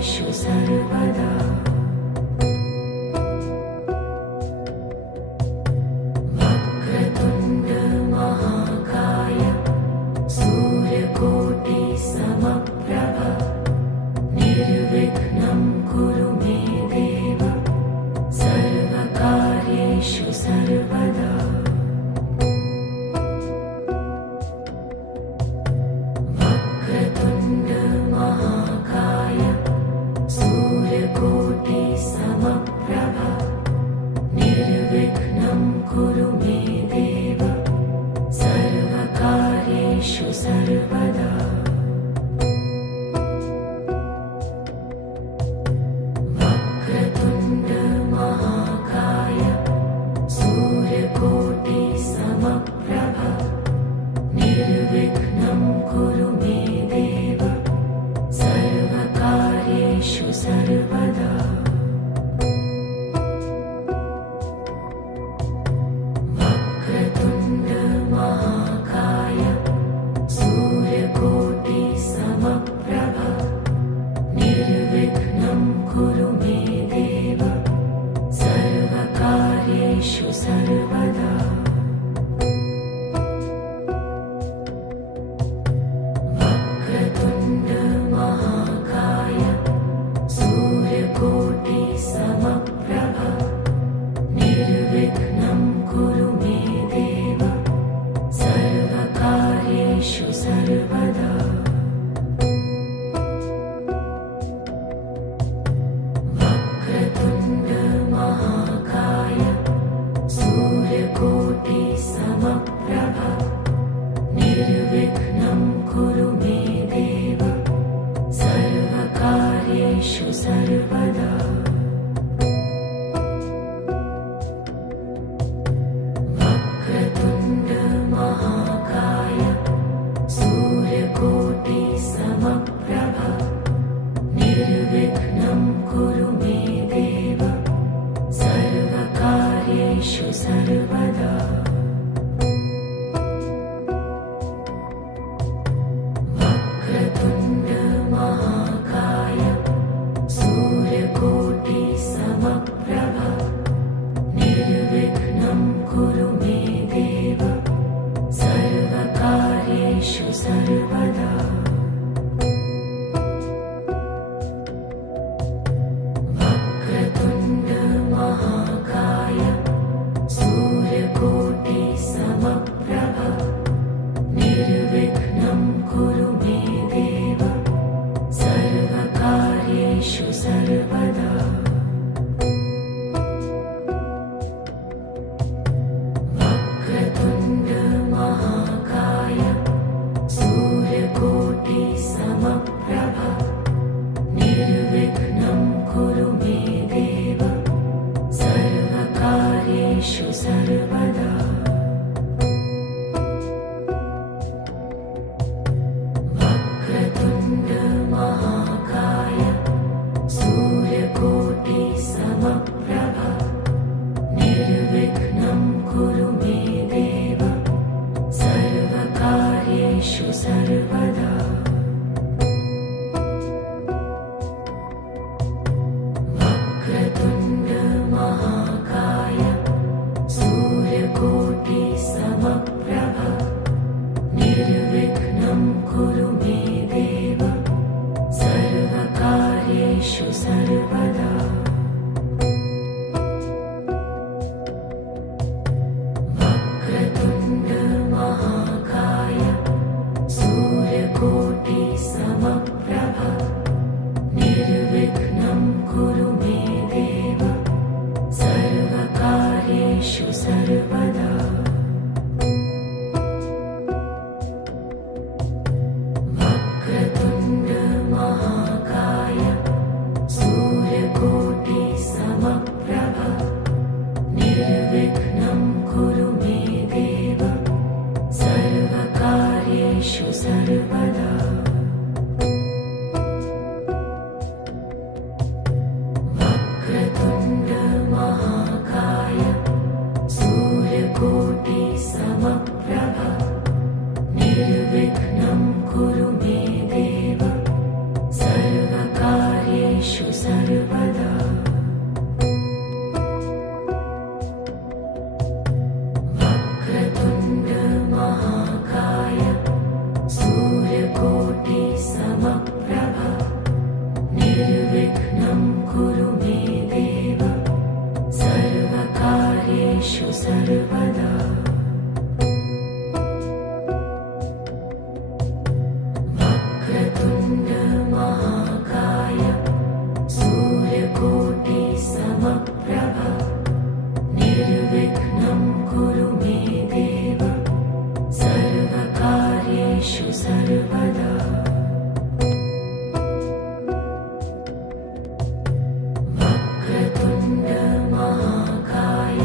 सर्वदा वक्रतुण्ड महाकाय सूर्यकोटि समप्रभ निर्विघ्नं कुरु मे देव सर्वकार्येषु सर्वदा वक्रतुण्ड महाकाय सूर्यकोटि समप्रभ निर्विघ्नं कुरु मे देव सर्वकार्येषु सर्वदा वक्रतुण्ड महाकाय सूर्यकोटि समप्रभ निर्विघ्नं कुरु मे देव सर्वकार्येषु सर्वदा वक्रतुण्ड महाकाय सूर्यकोटि समप्रभ निर्विघ्नं कुरु मे देव सर्वकार्येषु सर्वदा वक्रतुण्ड महाकाय सूर्यकोटि समप्रभ निर्विघ्नं कुरु मे देव सर्वकार्येषु सर्वदा वक्रतुण्ड महाकाय सूर्यकोटि समप्रभ निर्विघ्नं कुरु मे देव सर्वकार्येषु सर्वदा वक्रतुण्ड महाकाय सूर्यकोटि समप्रभ निर्विघ्नं कुरु मे देव सर्वकार्येषु सर्वदा वक्रतुण्ड महाकाय सूर्यकोटि समप्रभ निर्विघ्नं कुरु मे देव सर्वकार्येषु सर्वदा वक्रतुण्ड महाकाय सूर्यकोटि समप्रभ निर्विघ्नं कुरु मे देव सर्वकार्येषु सर्वदा वक्रतुण्ड महाकाय सूर्यकोटि समप्रभ निर्विघ्नं कुरु मे देव सर्वकार्येषु सर्वदा वक्रतुण्ड महाकाय सूर्यकोटि समप्रभ निर्विघ्नं कुरु मे देव सर्वकार्येषु सर्वदा वक्रतुण्ड महाकाय सूर्यकोटि समप्रभ निर्विघ्नं कुरु मे देव सर्वकार्येषु सर्वदा वक्रतुण्ड महाकाय सूर्यकोटि समप्रभ निर्विघ्नं कुरु मे देव सर्वकार्येषु सर्वदा वक्रतुण्ड महाकाय सूर्यकोटि वक्रतुण्ड महाकाय सूर्यकोटि समप्रभ निर्विघ्नं कुरु मे देव सर्वकार्येषु सर्वदा वक्रतुण्ड महाकाय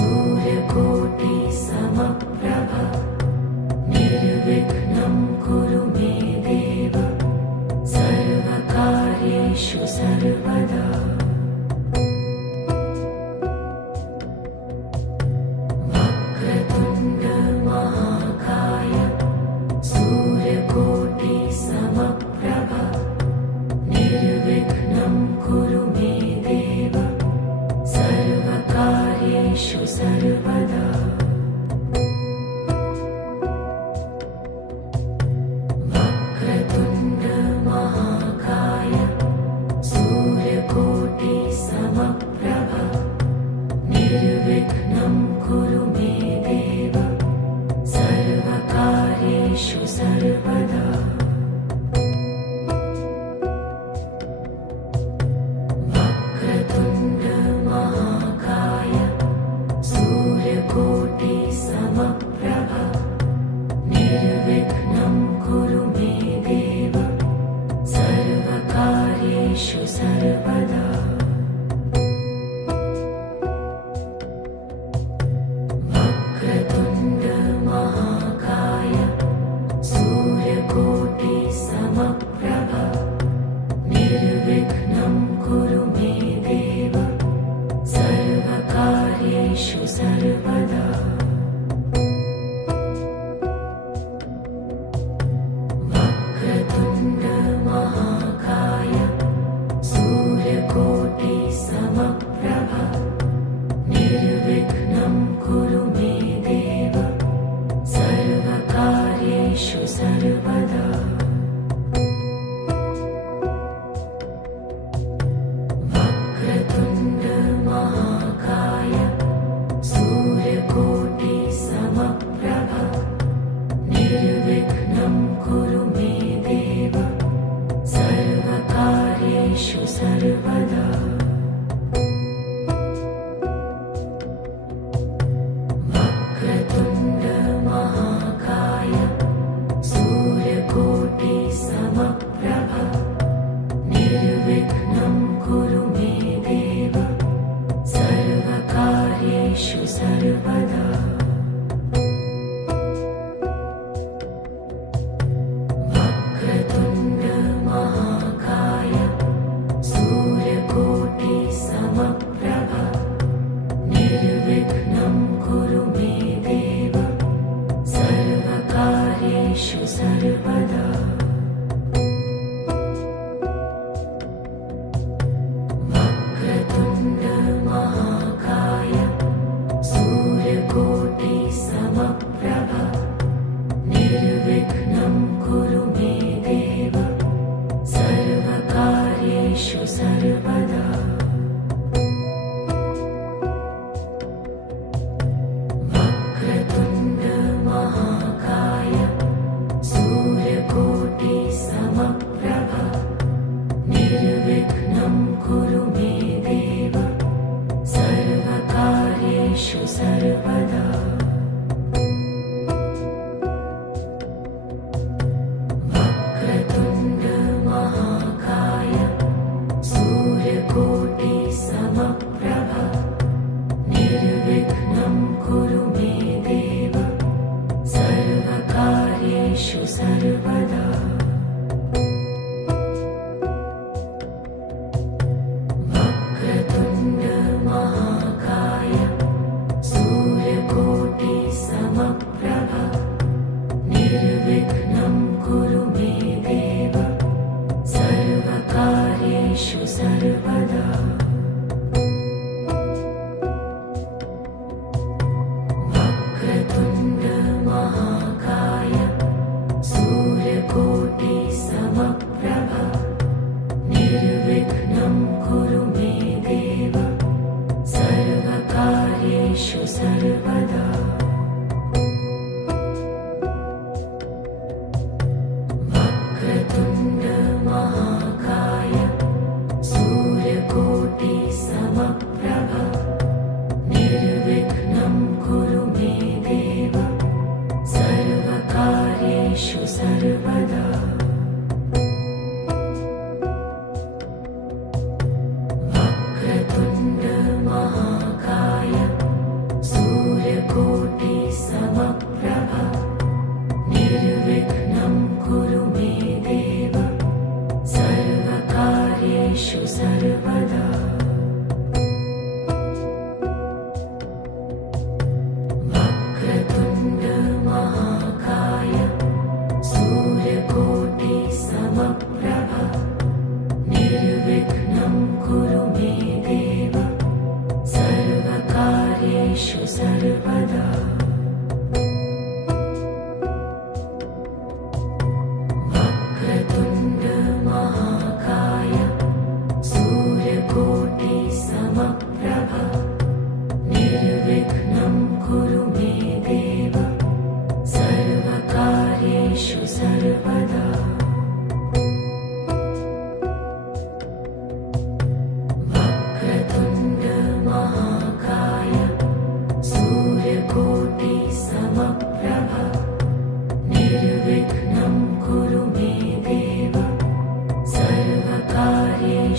सूर्यकोटि समप्रभ निर्विघ्नं कुरु मे देव सर्वकार्येषु सर्वदा वक्रतुण्ड महाकाय सूर्यकोटि समप्रभ निर्विघ्नं कुरु मे देव सर्वकार्येषु सर्वदा वक्रतुण्ड महाकाय सूर्यकोटि समप्रभ निर्विघ्नं कुरु मे देव सर्वकार्येषु सर्वदा वक्रतुण्ड महाकाय सूर्यकोटि समप्रभ निर्विघ्नं कुरु मे देव सर्वकार्येषु सर्वदा वक्रतुण्ड महाकाय सूर्यकोटि समप्रभ निर्विघ्नं कुरु मे देव सर्वकार्येषु सर्वदा वक्रतुण्ड महाकाय सूर्यकोटि समप्रभ निर्विघ्नं कुरु मे देव सर्वकार्येषु सर्वदा वक्रतुण्ड महाकाय सूर्यकोटि समप्रभ निर्विघ्नं कुरु मे देव सर्वकार्येषु सर्वदा वक्रतुण्ड महाकाय सूर्यकोटि समप्रभ निर्विघ्नं कुरु मे देव सर्वकार्येषु सर्वदा वक्रतुण्ड महाकाय सूर्यकोटि समप्रभ निर्विघ्नं कुरु मे देव सर्वकार्येषु सर्वदा वक्रतुण्ड महाकाय सूर्यकोटि समप्रभ निर्विघ्नं कुरु मे देव सर्वकार्येषु सर्वदा वक्रतुण्ड महाकाय सूर्यकोटि समप्रभ निर्विघ्नं कुरु मे देव सर्वकार्येषु सर्वदा वक्रतुण्ड महाकाय सूर्यकोटि समप्रभ निर्विघ्नं कुरु मे देव सर्वकार्येषु सर्वदा वक्रतुण्ड महाकाय सूर्यकोटि समप्रभ निर्विघ्नं कुरु मे देव सर्वकार्येषु सर्वदा वक्रतुण्ड महाकाय सूर्यकोटि समप्रभ निर्विघ्नं कुरु मे देव सर्वकार्येषु सर्वदा वक्रतुण्ड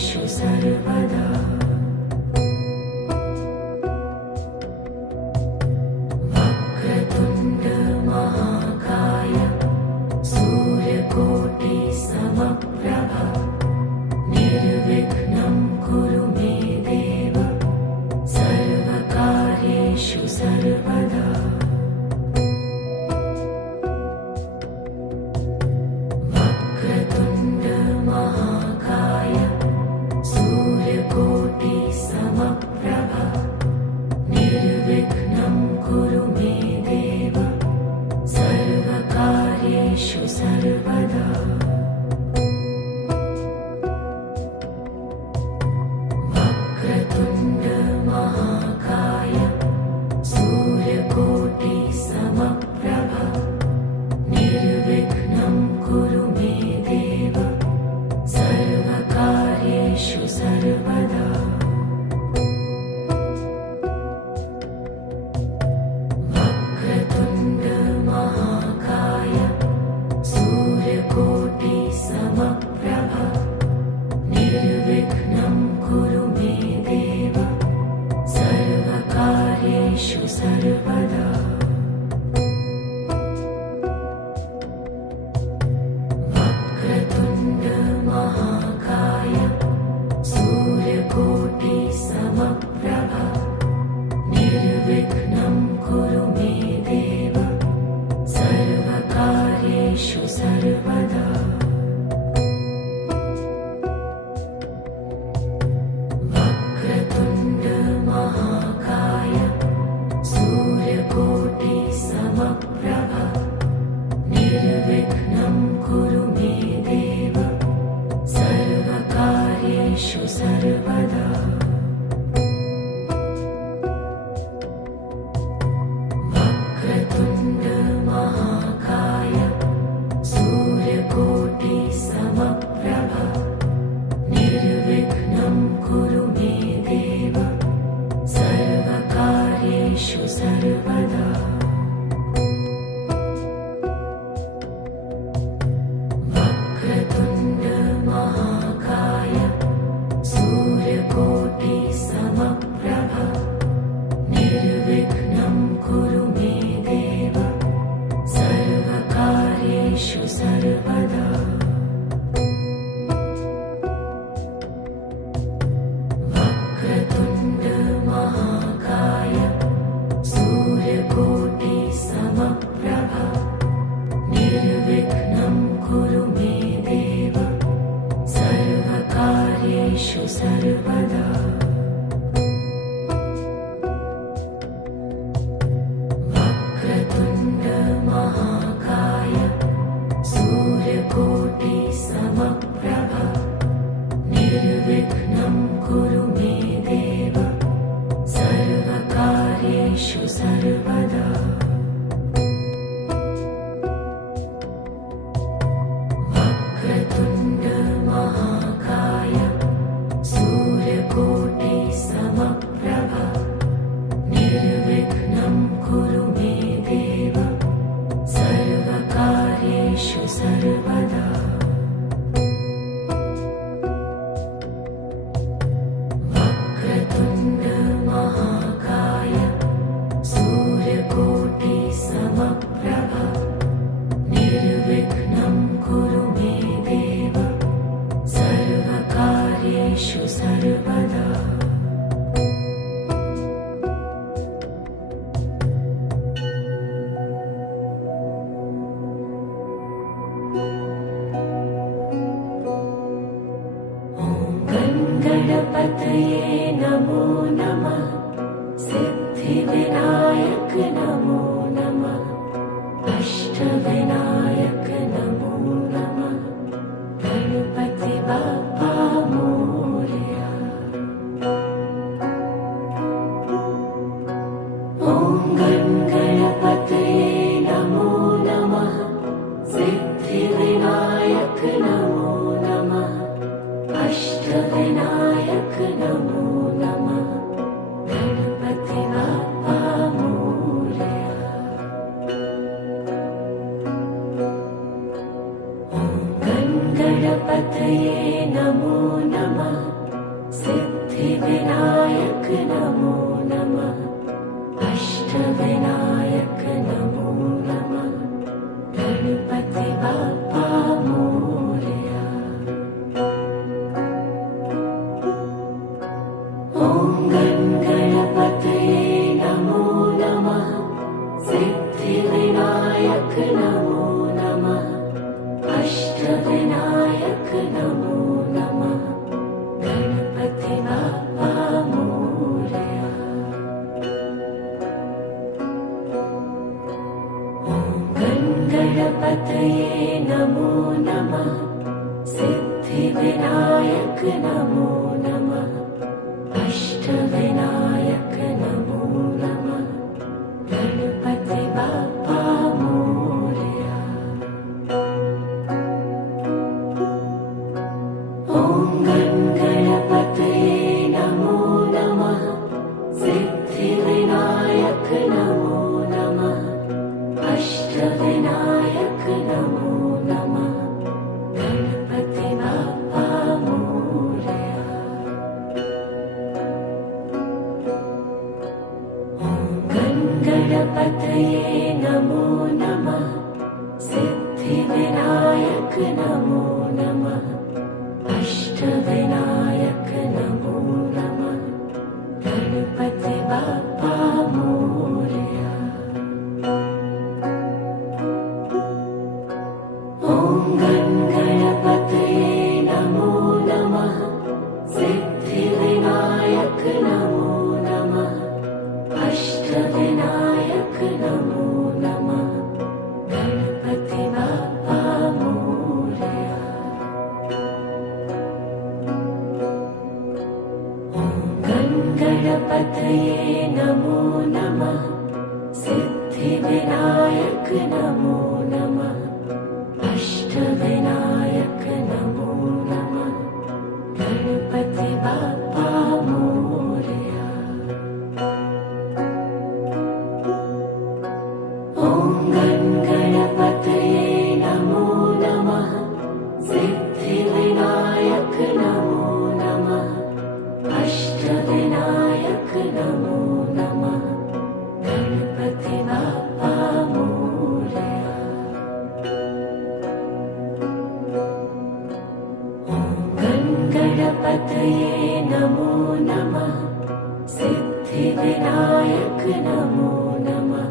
सर्वकार्येषु सर्वदा वक्रतुण्ड महाकाय सूर्यकोटि समप्रभ निर्विघ्नं कुरु मे देव सर्वकार्येषु सर्वदा वक्रतुण्ड महाकाय सूर्यकोटि समप्रभ निर्विघ्नं कुरु मे देव सर्वकार्येषु सर्वदा वक्रतुण्ड महाकाय सूर्यकोटि समप्रभ निर्विघ्नं कुरु मे देव सर्वकार्येषु सर्वदा वक्रतुण्ड महाकाय सूर्यकोटि समप्रभ निर्विघ्नं कुरु मे देव सर्वकार्येषु सर्वदा वक्रतुण्ड महाकाय सूर्यकोटि समप्रभ निर्विघ्नं कुरु मे देव सर्वकार्येषु सर्वदा वक्रतुण्ड महाकाय सूर्यकोटि समप्रभ निर्विघ्नं कुरु मे देव सर्वकार्येषु सर्वदा वक्रतुण्ड महाकाय सूर्यकोटि समप्रभ निर्विघ्नं कुरु मे देव सर्वकार्येषु सर्वदा वक्रतुण्ड महाकाय सूर्यकोटि समप्रभ निर्विघ्नं कुरु मे देव सर्वकार्येषु सर्वदा वक्रतुण्ड महाकाय सूर्यकोटि समप्रभ निर्विघ्नं कुरु मे देव सर्वकार्येषु सर्वदा वक्रतुण्ड महाकाय सूर्यकोटि समप्रभ निर्विघ्नं कुरु मे देव सर्वकार्येषु सर्वदा वक्रतुण्ड महाकाय सूर्यकोटि समप्रभ निर्विघ्नं कुरु मे देव सर्वकार्येषु सर्वदा वक्रतुण्ड महाकाय सूर्यकोटि समप्रभ निर्विघ्नं कुरु मे देव सर्वकार्येषु सर्वदा गणपतये नमो नमः सिद्धिविनायक नमो नमः अष्टविनायक नमो नमः गणपति बाप्पा मोरया ॐ गणपतये नमो नमः सिद्धिविनायक नमो नमः अष्टविनायक नमो नमः गणपति बाप्पा मोरया ॐ गणपतये नमो नमः सिद्धिविनायक नमो नमः अष्टविनायक नमो नमः गणपति बाप्पा मोरया। ॐ गणपतये नमो नमः सिद्धिविनायक नमो नमः अष्टविनायक नमो नमः गणपति बाप्पा मोरया। ॐ गणपतये नमो नमः सिद्धिविनायक नमो नमः अष्टविनायक नमो नमः गणपति बाप्पा मोरया। ॐ गणपतये नमो नमः सिद्धिविनायक नमो नमः अष्टविनायक नमो नमः गणपति बाप्पा मोरया। ॐ गणपतये नमो नमः सिद्धिविनायक नमो नमः अष्टविनायक नमो नमः गणपति बाप्पा मोरया। ॐ गणपतये नमो नमः सिद्धिविनायक नमो नमः अष्टविनायक नमो नमः गणपति बाप्पा मोरया। ॐ गणपतये नमो नमः सिद्धिविनायक नमो नमः अष्टविनायक नमो नमः गणपति बाप्पा मोरया। ॐ गणपतये नमो नमः सिद्धिविनायक नमो नमः अष्टविनायक नमो नमः गणपति बाप्पा मोरया। ॐ गणपतये नमो नमः सिद्धिविनायक नमो नमः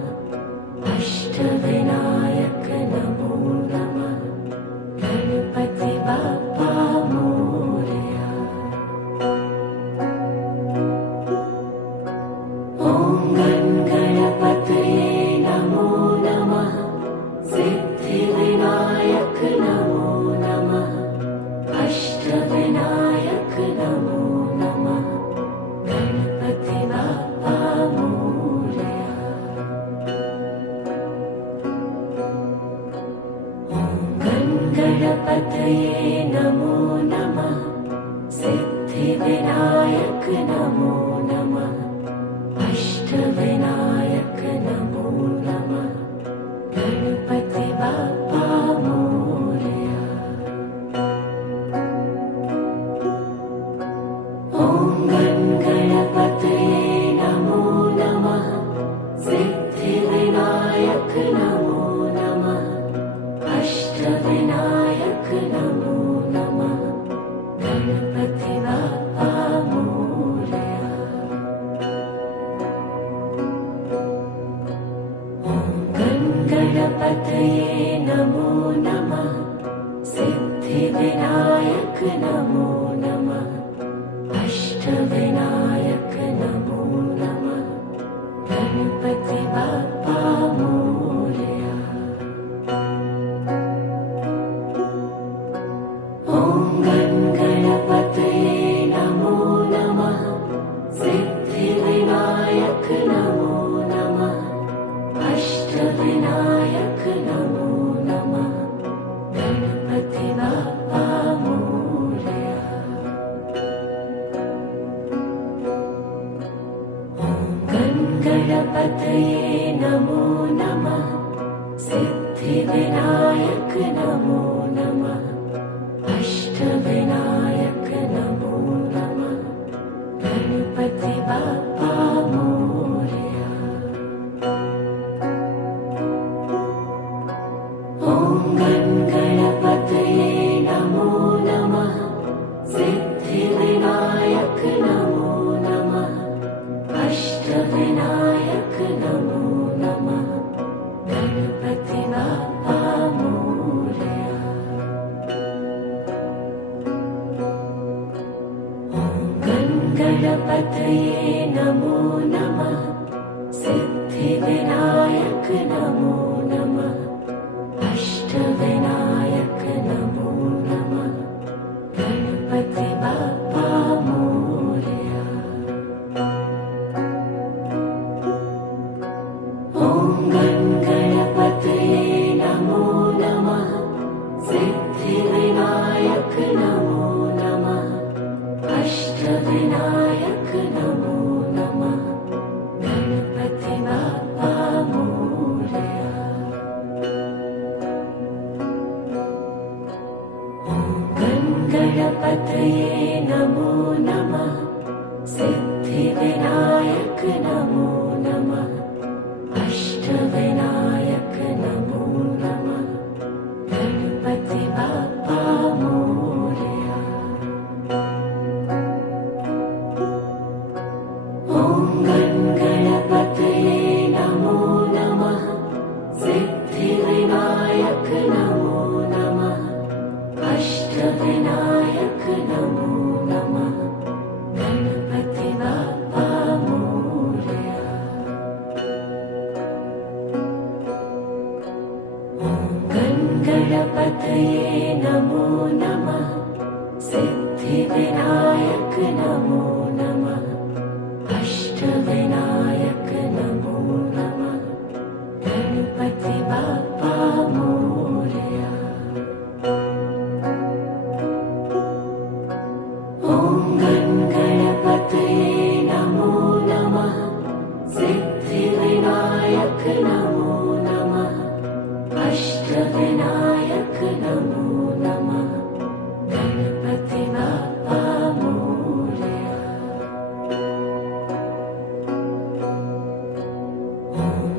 अष्टविनायक नमो नमः गणपति बाप्पा मोरया। ॐ गणपतये नमो नमः सिद्धिविनायक नमो नमः अष्टविनायक नमो नमः गणपति बाप्पा मोरया। ॐ गणपतये नमो नमः सिद्धिविनायक नमो नमः अष्टविनायक नमो नमः गणपति बाप्पा मोरया। ॐ गणपतये नमो नमः सिद्धिविनायक नमो नमः अष्टविनायक नमो नमः गणपति बाप्पा मोरया। ॐ गणपतये नमो नमः सिद्धिविनायक नमो नमः अष्टविनायक नमो नमः गणपति बाप्पा मोरया। ॐ गणपतये नमो नमः सिद्धिविनायक नमो नमः अष्टविनायक नमो नमः गणपति बाप्पा मोरया। ॐ गणपतये नमो नमः गणपतये नमो नमः सिद्धिविनायक नमो नमः अष्टविनायक नमो नमः गणपति बाप्पा मोरया। ॐ गणपतये नमो नमः सिद्धिविनायक नमो नमः अष्टविनायक नमो नमः गणपति बाप्पा मोरया। ॐ गणपतये नमो नमः सिद्धिविनायक नमो नमः अष्टविनायक नमो नमः गणपति बाप्पा मोरया। ॐ गणपतये नमो नमः सिद्धिविनायक नमो नमः अष्टविनायक नमो नमः गणपति बाप्पा मोरया। ॐ गणपतये नमो नमः सिद्धिविनायक नमो नमः अष्टविनायक नमो नमः गणपति बाप्पा मोरया। ॐ गणपतये नमो नमः सिद्धिविनायक नमो नमः अष्टविनायक नमो नमः गणपति बाप्पा मोरया।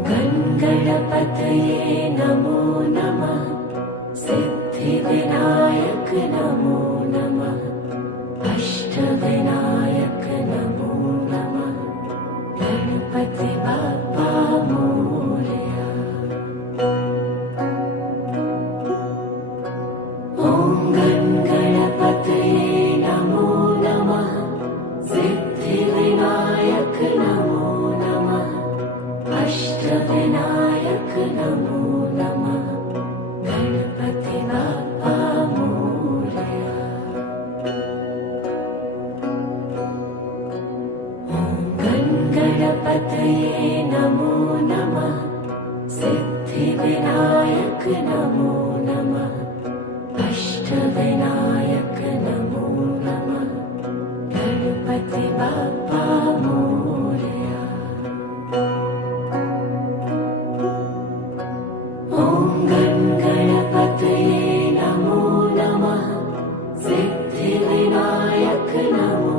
ॐ गणपतये नमो नमः सिद्धिविनायक नमो नमः अष्टविनायक नमो नमः गणपति बाप्पा मोरया। ॐ गणपतये नमो नमः सिद्धिविनायक नमो नमः अष्टविनायक नमो नमः गणपति बाप्पा मोरया। ॐ गणपतये नमो नमः सिद्धिविनायक नमो नमः अष्टविनायक नमो नमः गणपति बाप्पा मोरया। ॐ गणपतये नमो नमः सिद्धिविनायक नमो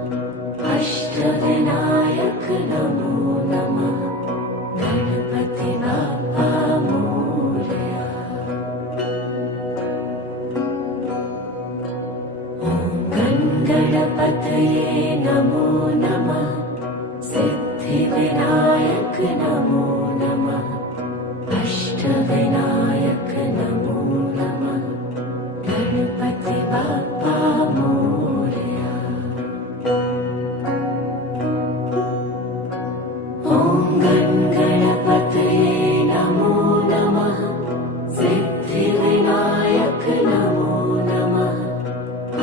नमः अष्टविनायक नमो नमः गणपति बाप्पा मोरया। ॐ गणपतये नमो नमः सिद्धिविनायक नमो नमः अष्टविनायक नमो नमः गणपति बाप्पा मोरया। ॐ गणपतये नमो नमः सिद्धिविनायक नमो नमः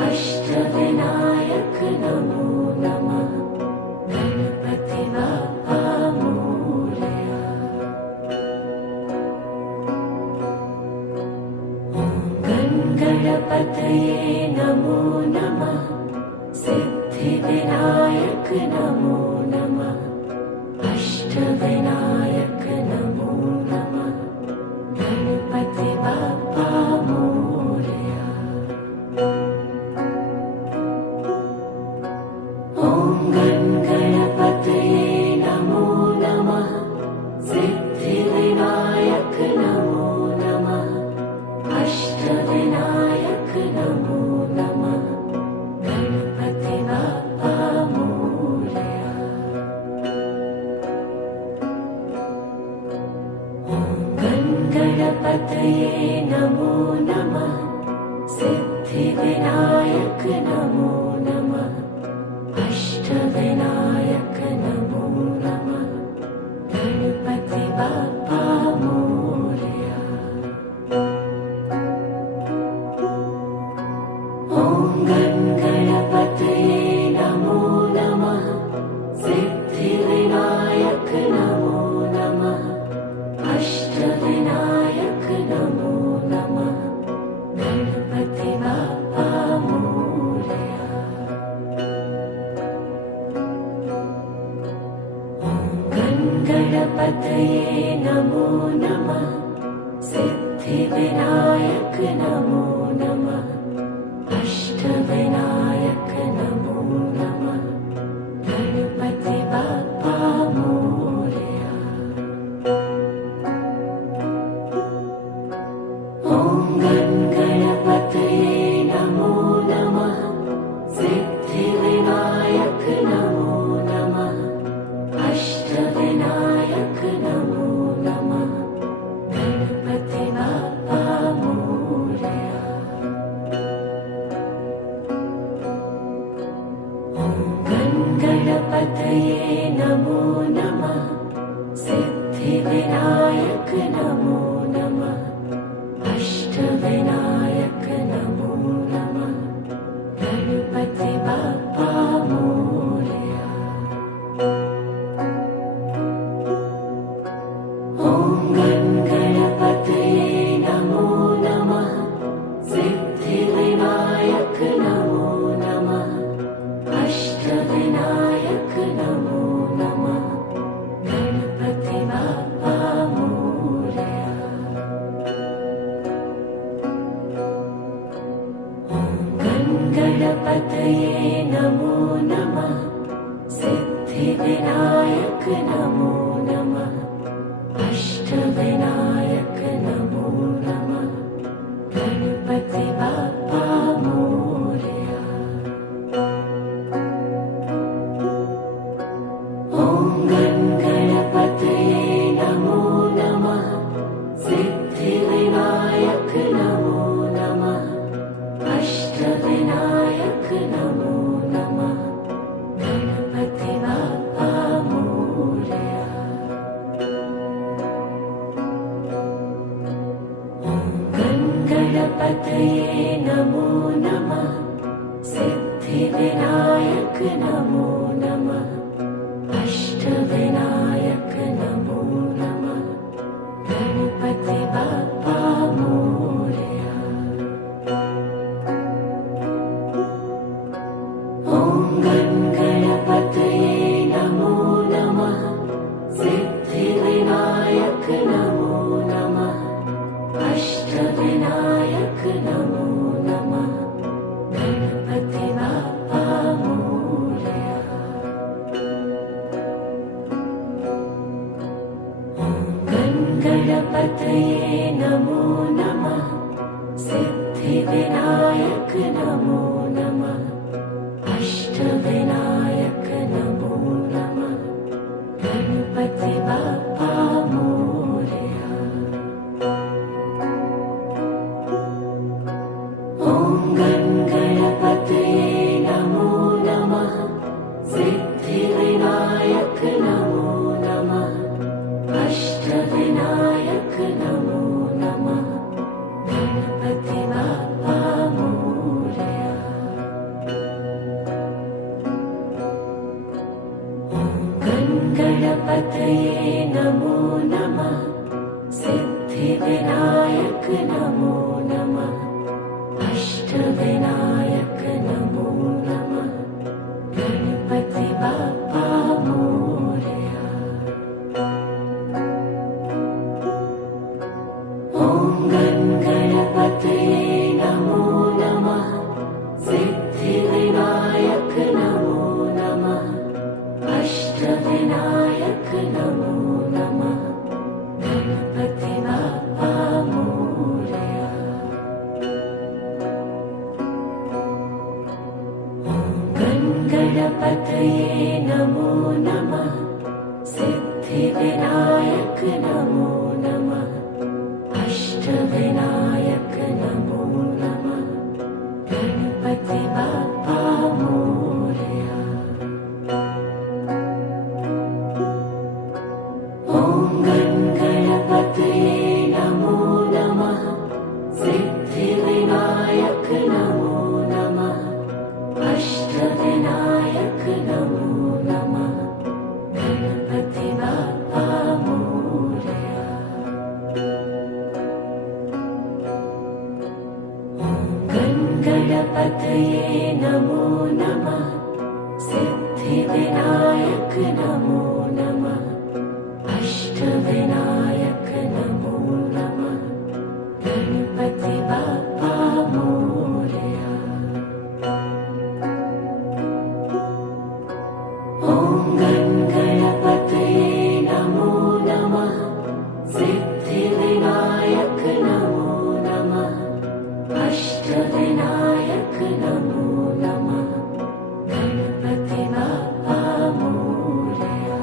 अष्टविनायक नमो नमः गणपति बाप्पा मोरया। ॐ गणपतये नमो नमः सिद्धिविनायक नमो नमः अष्टविनायक नमो नमः गणपति बाप्पा मोरया। ॐ गणपतये नमो नमः सिद्धिविनायक नमो नमः अष्टविनायक नमो नमः गणपति बाप्पा मोरया। ॐ गणपतये नमो नमः सिद्धिविनायक नमो नमः अष्टविनायक नमो नमः गणपति बाप्पा मोरया। ॐ गणपतये नमो नमः सिद्धिविनायक नमो नमः अष्टविनायक नमो नमः गणपति बाप्पा मोरया। गणपतये नमो नमः सिद्धिविनायक नमो नमः अष्टविनायक नमो नमः गणपति बाप्पा मोरया। ॐ गणपतये नमो नमः सिद्धिविनायक नमो नमः अष्टविनायक नमो नमः गणपति बाप्पा मोरया। ॐ गणपतये नमो नमः सिद्धिविनायक नमो नमः अष्टविनायक नमो नमः गणपति बाप्पा मोरया। ॐ गणपतये नमो नमः सिद्धिविनायक नमो नमः अष्टविनायक नमो नमः गणपति बाप्पा मोरया। ॐ गणपतये नमो नमः सिद्धिविनायक नमो नमः अष्टविनायक नमो नमः गणपति बाप्पा मोरया। ॐ गणपतये नमो नमः सिद्धिविनायक नमो नमः अष्टविनायक नमो नमः गणपति बाप्पा मोरया। ॐ गणपतये नमो नमः सिद्धिविनायक नमो नमः अष्टविनायक नमो नमः गणपति बाप्पा मोरया। ॐ गणपतये नमो नमः सिद्धिविनायक नमो नमः अष्टविनायक नमो नमः गणपति बाप्पा मोरया। ॐ गणपतये नमो नमः सिद्धिविनायक नमो नमः अष्टविनायक नमो नमः गणपति बाप्पा मोरया। ॐ गणपतये नमो नमः सिद्धिविनायक नमो नमः अष्टविनायक नमो नमः गणपति बाप्पा मोरया। ॐ गणपतये नमो नमः सिद्धिविनायक नमो नमः अष्टविनायक नमो नमः गणपति बाप्पा मोरया। ॐ गणपतये नमो नमः सिद्धिविनायक नमो नमः अष्टविनायक नमो नमः गणपति बाप्पा मोरया। ॐ गणपतये नमो नमः सिद्धिविनायक नमो नमः अष्टविनायक नमो नमः गणपति बाप्पा मोरया। नमो नमः सिद्धिविनायक नमो नमः अष्टविनायक नमो नमः गणपति बाप्पा मोरया। ॐ गणपतये नमो नमः सिद्धिविनायक नमो नमः अष्टविनायक नमो नमः गणपति बाप्पा मोरया।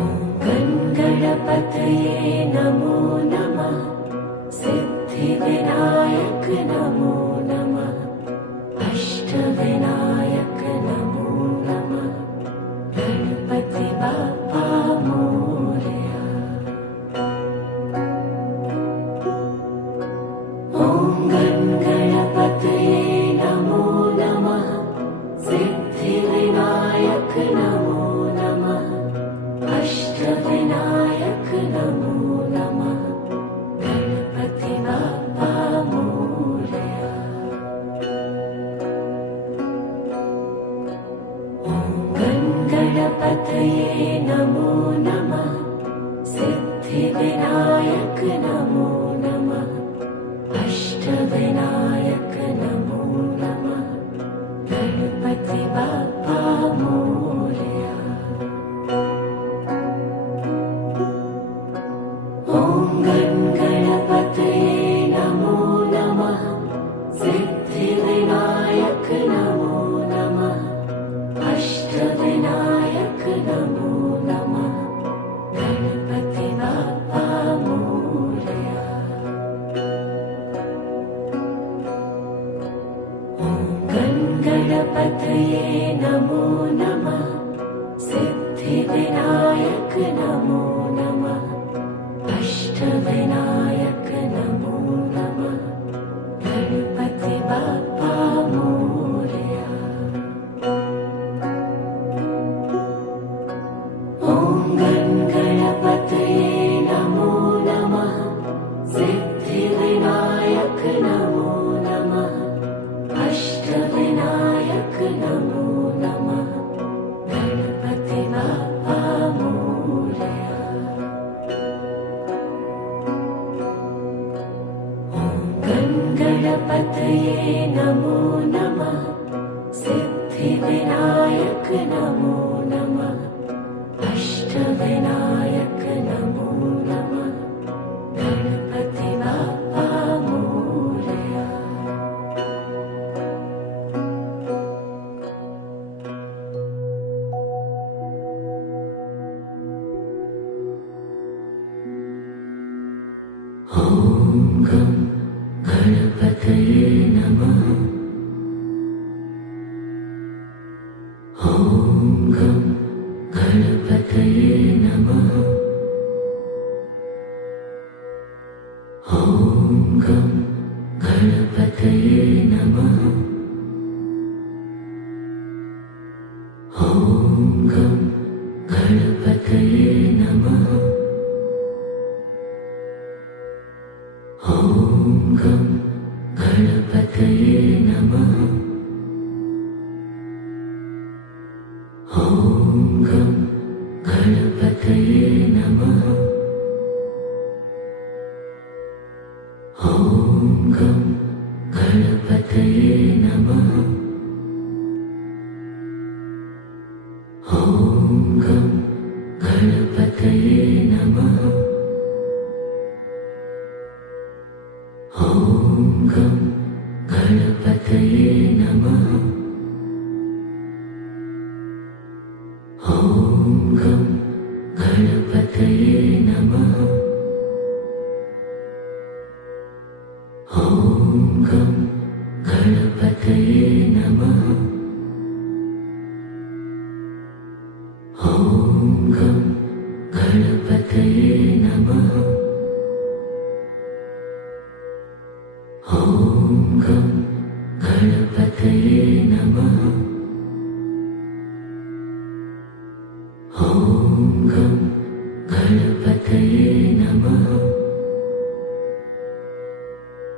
ॐ गणपतये नमो नमः सिद्धिविनायक नमो नमः अष्टविनायक नमो नमः गणपति बाप्पा मोरया। ॐ गणपतये नमो नमः सिद्धिविनायक नमो नमः अष्टविनायक नमो नमः गणपति बाप्पा मोरया। ॐ गणपतये नमो नमः सिद्धिविनायक नमो नमः अष्टविनायक नमो नमः गणपति बाप्पा मोरया। ॐ गणपतये नमो नमः सिद्धिविनायक नमो नमः अष्टविनायक नमो नमः गणपति बाप्पा मोरया। ॐ गणपतये नमो नमः सिद्धिविनायक नमो नमः अष्टविनायक नमो नमः गणपति बाप्पा मोरया। ॐ गणपतये नमो नमः सिद्धिविनायक नमो नमः अष्टविनायक नमो नमः गणपति बाप्पा मोरया। ॐ गणपतये नमो नमः सिद्धिविनायक नमो नमः अष्टविनायक नमो नमः गणपति बाप्पा मोरया। ॐ गणपतये नमः। ॐ गणपतये नमः। ॐ गणपतये नमः। ॐ गणपतये नमः। ॐ गणपतये नमः। ॐ गणपतये नमः। ॐ गणपतये नमः। ॐ गणपतये नमः। ॐ गणपतये नमः। ॐ गणपतये नमः। ॐ गणपतये नमः। ॐ गणपतये नमः। ॐ गणपतये नमः। ॐ गणपतये नमः। ॐ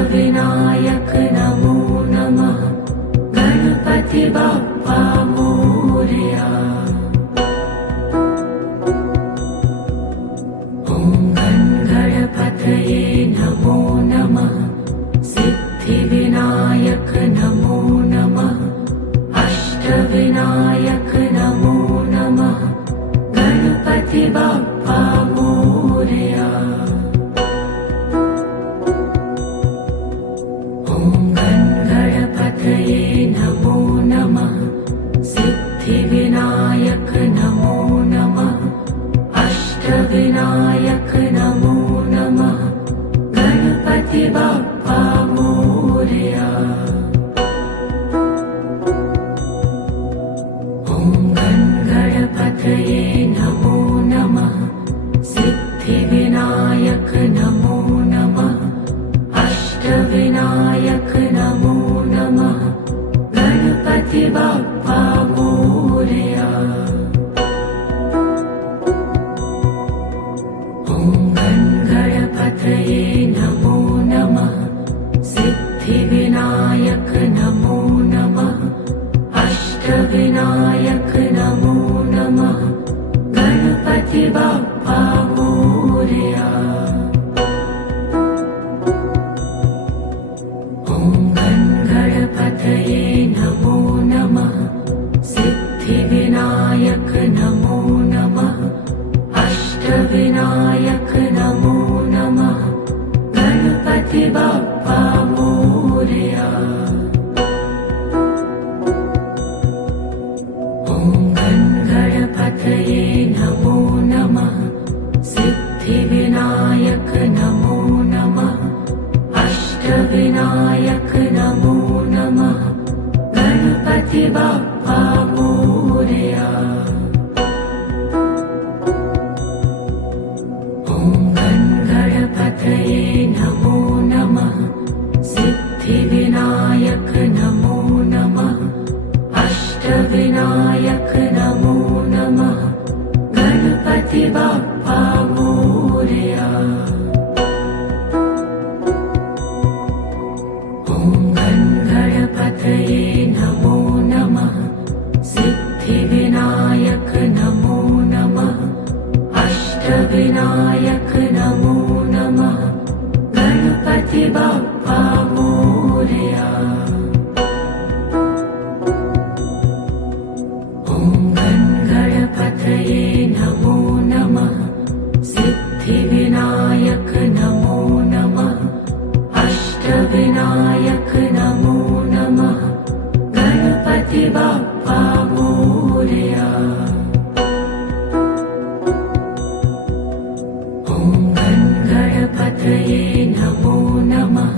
अष्टविनायक नमो नमः गणपति बाप्पा मोरया। ॐ गणपतये नमो नमः सिद्धिविनायक नमो नमः अष्टविनायक नमो नमः गणपति बाप्पा मोरया। ॐ गणपतये नमो नमः सिद्धिविनायक नमो नमः अष्टविनायक नमो नमः गणपति बाप्पा मोरया। ॐ गणपतये नमो नमः सिद्धिविनायक नमो नमः अष्टविनायक नमो नमः गणपति बाप्पा मोरया। ॐ गणपतये नमो नमः सिद्धिविनायक नमो नमः अष्टविनायक नमो नमः गणपति बाप्पा मोरया। ॐ गणपतये नमो नमः सिद्धिविनायक नमो नमः अष्टविनायक नमो नमः गणपति बाप्पा मोरया। ॐ गणपतये नमो नमः सिद्धिविनायक नमो नमः अष्टविनायक नमो नमः गणपति बाप्पा मोरया। ॐ गणपतये नमो नमः सिद्धिविनायक नमो नमः अष्टविनायक नमो नमः गणपति बाप्पा मोरया। ॐ गणपतये नमो नमः सिद्धिविनायक नमो नमः अष्टविनायक नमो नमः गणपति बाप्पा मोरया। ॐ गणपतये नमो नमः सिद्धिविनायक नमो नमः अष्टविनायक नमो नमः गणपति बाप्पा मोरया। ॐ गणपतये नमो नमः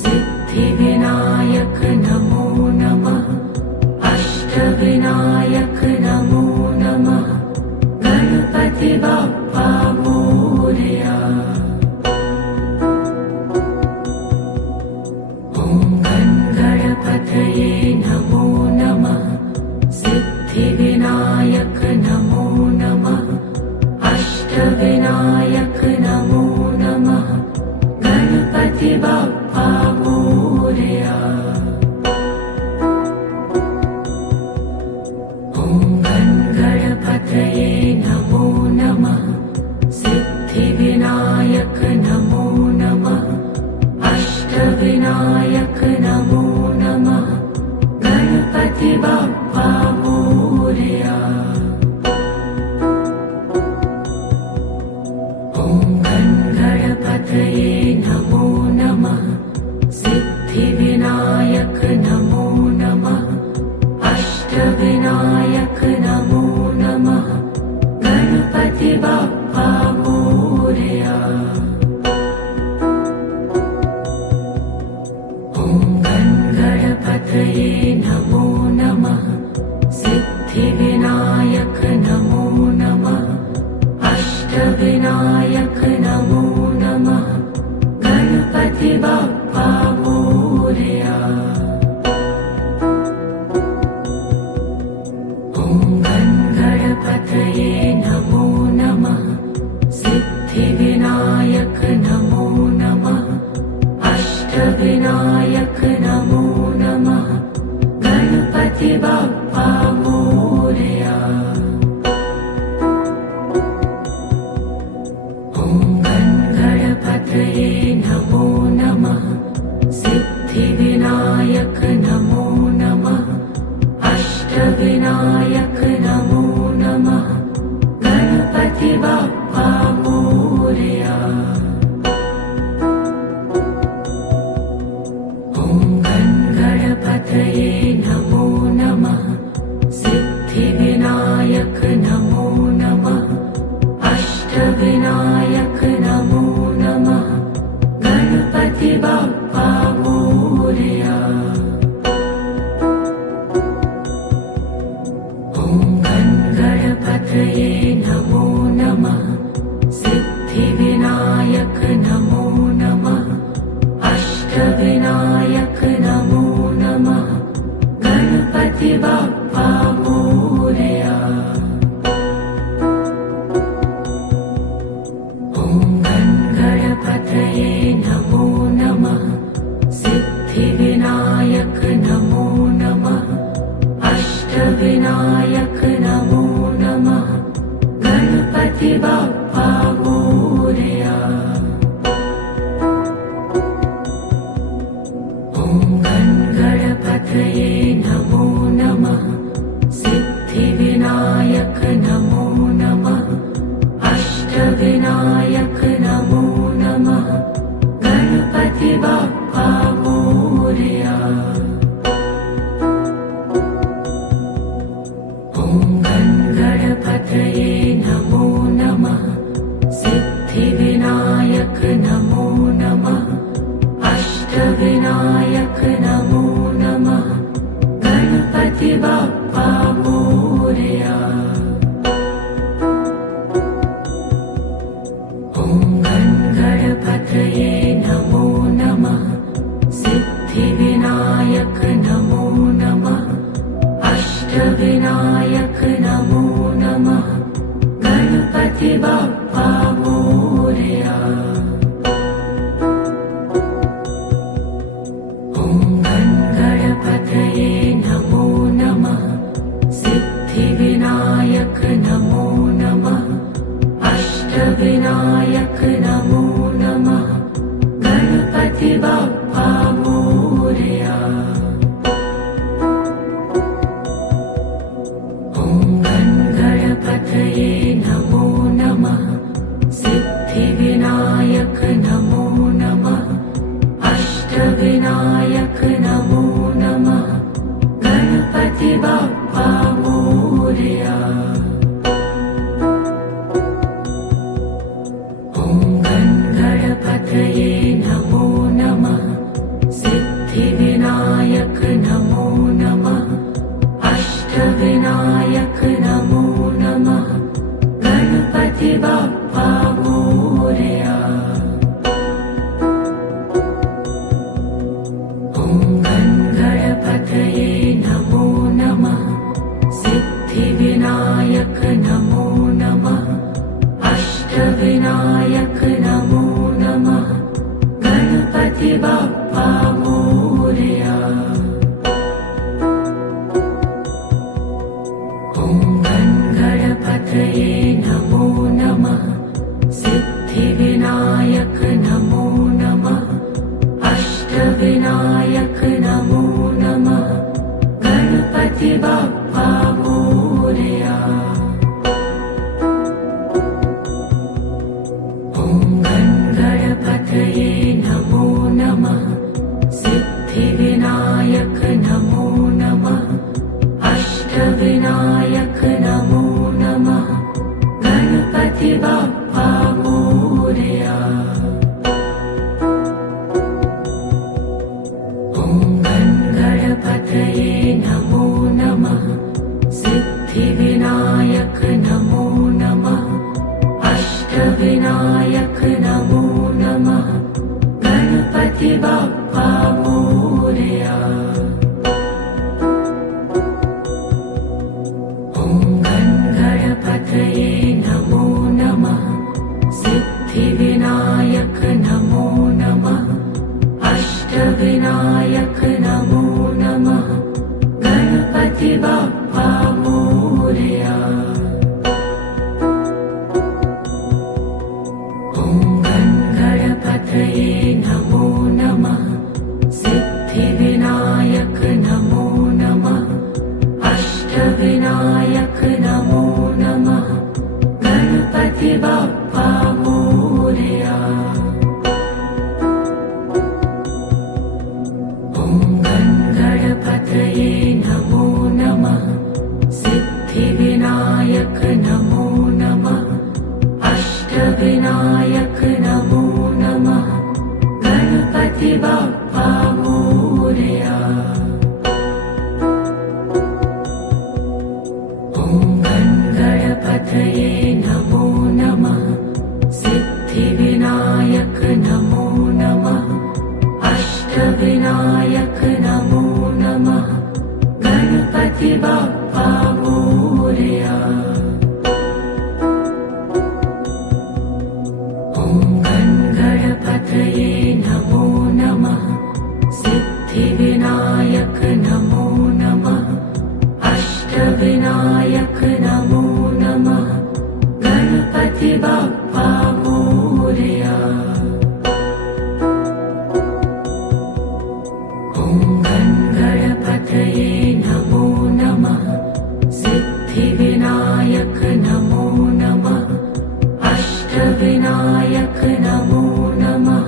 सिद्धिविनायक नमो नमः अष्टविनायक नमो नमः गणपति बाप्पा मोरया। ॐ गणपतये नमो नमः सिद्धिविनायक नमो नमः अष्टविनायक नमो नमः गणपति बाप्पा मोरया। ॐ गणपतये नमो नमः सिद्धिविनायक नमो नमः अष्टविनायक नमो नमः गणपति बाप्पा मोरया। ॐ गणपतये नमो नमः सिद्धिविनायक नमो नमः अष्टविनायक नमो नमः गणपति बाप्पा मोरया। ॐ गणपतये नमो नमः सिद्धिविनायक नमो नमः अष्टविनायक नमो नमः गणपति बाप्पा मोरया। ॐ गणपतये नमो नमः सिद्धिविनायक नमो नमः अष्ट अष्टविनायक नमो नमः गणपति बाप्पा मोरया। ॐ गणपतये नमो नमः सिद्धिविनायक नमो नमः अष्टविनायक नमो नमः गणपति बाप्पा मोरया। गणपतये नमो नमः सिद्धिविनायक नमो नमः अष्टविनायक नमो नमः गणपति बाप्पा मोरया। ॐ गणपतये नमो नमः सिद्धिविनायक नमो नमः अष्टविनायक नमो नमः गणपति बाप्पा मोरया। ॐ गणपतये नमो नमः सिद्धिविनायक नमो नमः अष्टविनायक नमो नमः गणपति बाप्पा मोरया। ॐ गणपतये नमो नमः सिद्धिविनायक नमो नमः अष्टविनायक नमो नमः गणपति बाप्पा मोरया। ॐ गणपतये नमो नमः सिद्धिविनायक नमो नमः अष्टविनायक नमो नमः गणपति बाप्पा मोरया। ॐ गणपतये नमो नमः सिद्धिविनायक नमो नमः अष्टविनायक नमो नमः गणपति बाप्पा मोरया। ॐ गणपतये नमो नमः सिद्धिविनायक नमो नमः अष्टविनायक नमो नमः गणपति बाप्पा मोरया। ॐ गणपतये नमो नमः सिद्धिविनायक नमो नमः अष्टविनायक नमो नमः गणपति बाप्पा मोरया। ॐ गणपतये नमो नमः सिद्धिविनायक नमो नमः अष्टविनायक नमो नमः गणपति बाप्पा मोरया। ॐ गणपतये नमो नमः सिद्धिविनायक नमो नमः अष्टविनायक नमो नमः गणपति बाप्पा मोरया। ॐ गणपतये नमो नमः सिद्धिविनायक नमो नमः अष्टविनायक नमो नमः गणपति बाप्पा मोरया। ॐ गणपतये नमो नमः सिद्धिविनायक नमो नमः अष्टविनायक नमो नमः गणपति बाप्पा मोरया। ॐ गणपतये नमो नमः सिद्धिविनायक नमो नमः अष्टविनायक नमो नमः गणपति बाप्पा मोरया। ॐ गणपतये नमो नमः सिद्धिविनायक नमो नमः अष्ट अष्टविनायक नमो नमः गणपति बाप्पा मोरया। ॐ गणपतये नमो नमः सिद्धिविनायक नमो नमः अष्टविनायक नमो नमः गणपति बाप्पा मोरया। गणपतये नमो नमः सिद्धिविनायक नमो नमः अष्टविनायक नमो नमः गणपति बाप्पा मोरया। ॐ गणपतये नमो नमः सिद्धिविनायक नमो नमः अष्टविनायक नमो नमः गणपति बाप्पा मोरया। ॐ गणपतये नमो नमः सिद्धिविनायक नमो नमः अष्टविनायक नमो नमः गणपति बाप्पा मोरया। गणपतये नमो नमः सिद्धिविनायक नमो नमः अष्टविनायक नमो नमः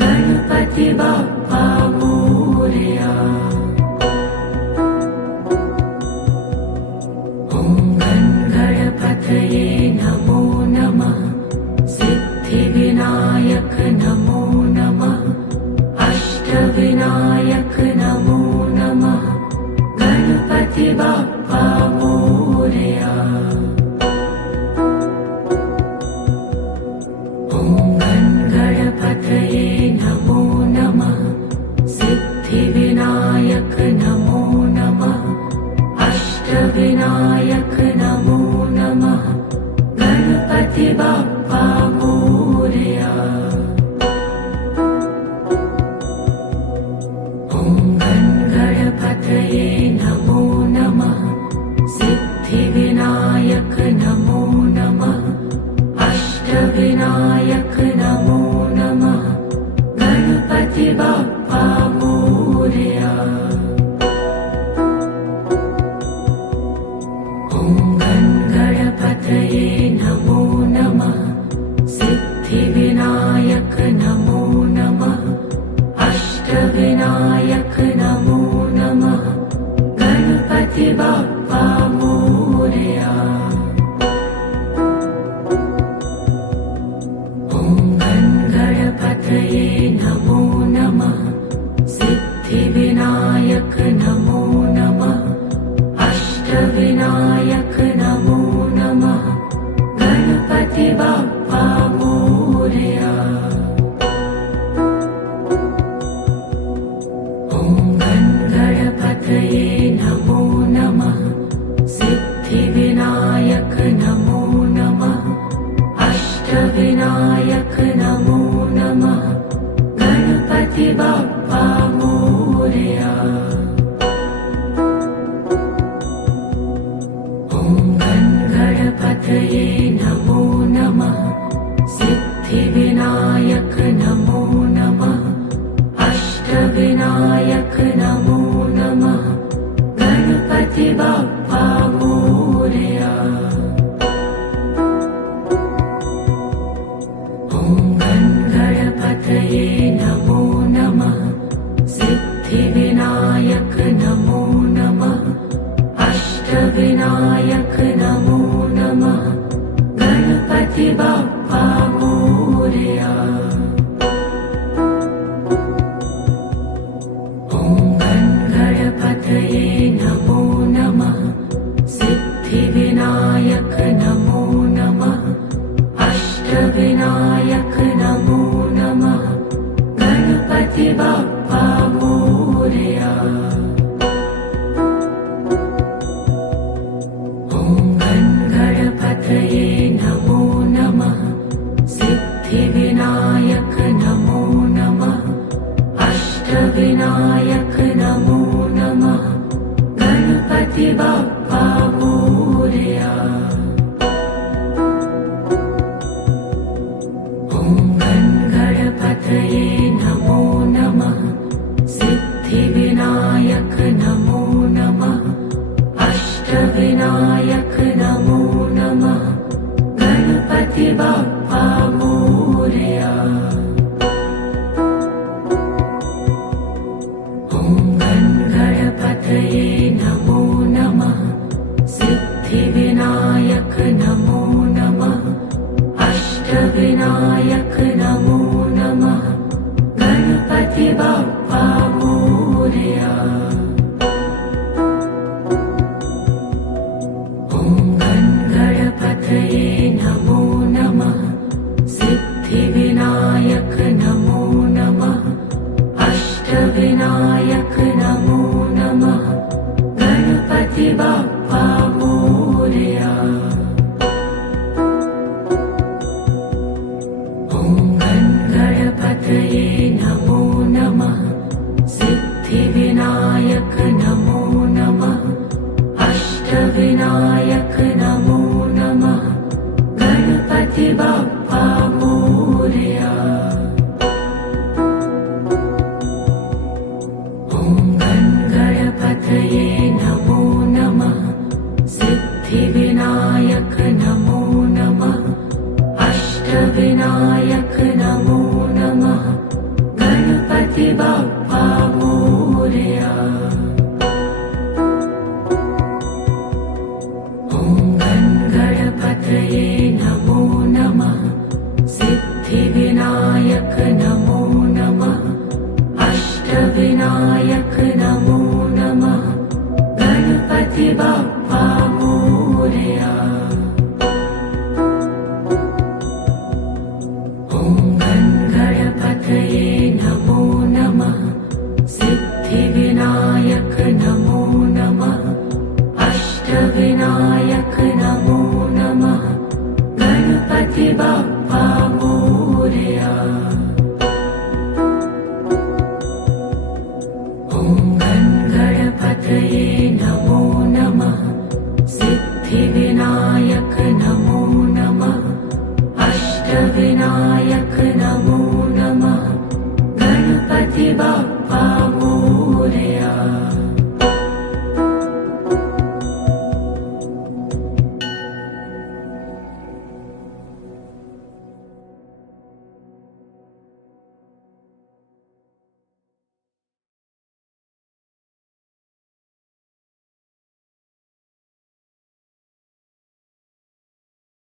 गणपति बाप्पा मोरया। ॐ गणपतये नमो नमः सिद्धिविनायक नमो नमः अष्टविनायक नमो नमः गणपति बाप्पा मोरया। ॐ गणपतये नमो नमः सिद्धिविनायक नमो नमः अष्टविनायक नमो नमः गणपति बाप्पा मोरया। गणपतये नमो नमः सिद्धिविनायक नमो नमः अष्टविनायक नमो नमः गणपति बाप्पा मोरया। ॐ गणपतये नमो नमः सिद्धिविनायक नमो नमः अष्टविनायक नमो नमः गणपति बाप्पा मोरया। ॐ गणपतये नमो नमः सिद्धिविनायक नमो नमः अष्टविनायक नमो नमः गणपति बाप्पा मोरया। गणपतये नमो नमः सिद्धिविनायक नमो नमः अष्टविनायक नमो नमः गणपति बाप्पा मोरया। ॐ गणपतये नमो नमः सिद्धिविनायक नमो नमः अष्टविनायक नमो नमः गणपति बाप्पा मोरया। ॐ गणपतये नमो नमः सिद्धिविनायक नमो नमः अष्टविनायक नमो नमः गणपति बाप्पा मोरया। गणपतये नमो नमः सिद्धिविनायक नमो नमः अष्टविनायक नमो नमः गणपति बाप्पा मोरया। अष्टविनायक नमो नमः गणपति बाप्पा मोरया। ॐ गणपतये नमो नमः सिद्धिविनायक नमो नमः अष्टविनायक नमो नमः गणपति बाप्पा मोरया। ॐ गणपतये नमो नमः सिद्धिविनायक नमो नमः अष्टविनायक नमो नमः गणपति बाप्पा मोरया। ॐ गणपतये नमो नमः सिद्धिविनायक नमो नमः अष्टविनायक नमो नमः गणपति बाप्पा मोरया। ॐ गणपतये नमो नमः सिद्धिविनायक नमो नमः अष्टविनायक नमो नमः गणपति बाप्पा मोरया। ॐ गणपतये नमो नमः सिद्धिविनायक नमो नमः अष्टविनायक नमो नमः गणपति बाप्पा मोरया। ॐ गणपतये नमो नमः सिद्धिविनायक नमो नमः अष्टविनायक